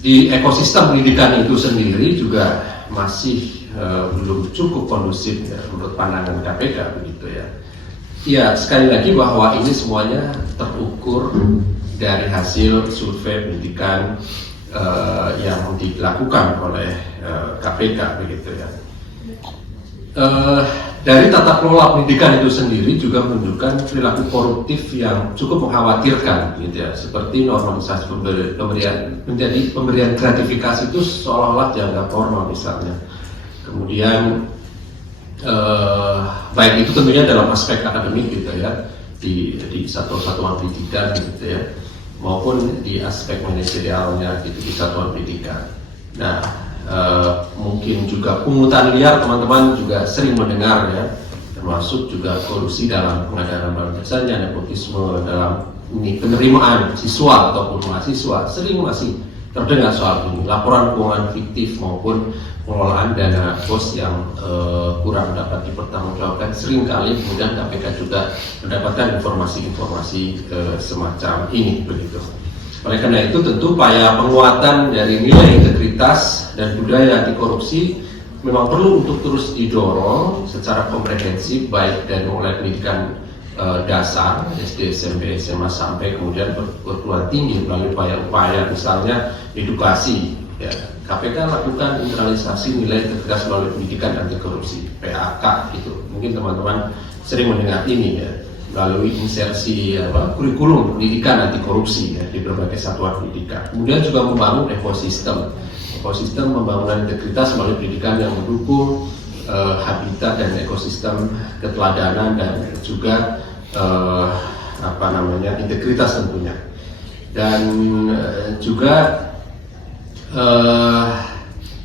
Di ekosistem pendidikan itu sendiri juga masih belum cukup kondusif ya, menurut pandangan KPK begitu ya. Ya, sekali lagi bahwa ini semuanya terukur dari hasil survei pendidikan yang dilakukan oleh KPK begitu ya. Dari tata kelola pendidikan itu sendiri juga menunjukkan perilaku koruptif yang cukup mengkhawatirkan gitu ya, seperti normalisasi pemberian gratifikasi itu seolah-olah dianggap normal misalnya. Kemudian baik itu tentunya dalam aspek akademik gitu ya, di satuan pendidikan gitu ya, maupun di aspek manajerialnya gitu di satuan pendidikan. Nah, mungkin juga pungutan liar teman-teman juga sering mendengar ya, termasuk juga korupsi dalam pengadaan barang jasanya, nepotisme dalam penerimaan siswa ataupun mahasiswa, sering masih terdengar soal ini, laporan keuangan fiktif maupun pengelolaan dana bos yang kurang dapat dipertanggungjawabkan. Seringkali kemudian KPK juga mendapatkan informasi-informasi semacam ini begitu. Oleh karena itu tentu upaya penguatan dari nilai integritas dan budaya anti korupsi memang perlu untuk terus didorong secara komprehensif, baik dari mulai pendidikan dasar SD, SMP, SMA sampai kemudian perguruan tinggi melalui upaya-upaya misalnya edukasi ya. KPK lakukan internalisasi nilai integritas melalui pendidikan anti korupsi PAK itu. Mungkin teman-teman sering mendengar ini ya, melalui insersi kurikulum pendidikan anti korupsi ya, di berbagai satuan pendidikan. Kemudian juga membangun ekosistem pembangunan integritas melalui pendidikan yang mendukung habitat dan ekosistem keteladanan dan juga integritas tentunya. Dan juga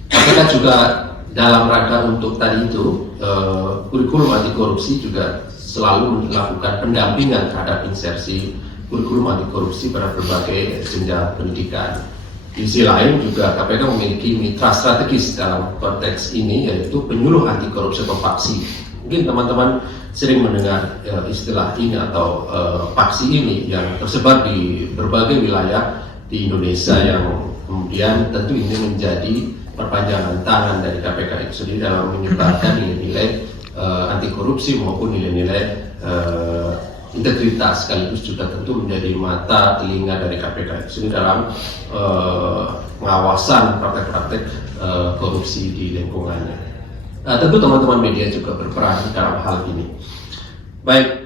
KPK juga dalam rangka untuk tadi itu kurikulum anti korupsi juga selalu melakukan pendampingan terhadap insersi kurikulum anti korupsi pada berbagai jenjang pendidikan. Di sisi lain juga KPK memiliki mitra strategis dalam konteks ini, yaitu penyuluh anti korupsi atau PAKSI. Mungkin teman-teman sering mendengar istilah ini atau PAKSI ini yang tersebar di berbagai wilayah di Indonesia, yang kemudian tentu ini menjadi perpanjangan tangan dari KPK itu sendiri dalam menyebarkan nilai-nilai anti korupsi maupun nilai-nilai integritas, sekaligus juga tentu menjadi mata telinga dari KPK itu sendiri dalam pengawasan praktek-praktek korupsi di lingkungannya. Tentu teman-teman media juga berperan dalam hal ini. Baik.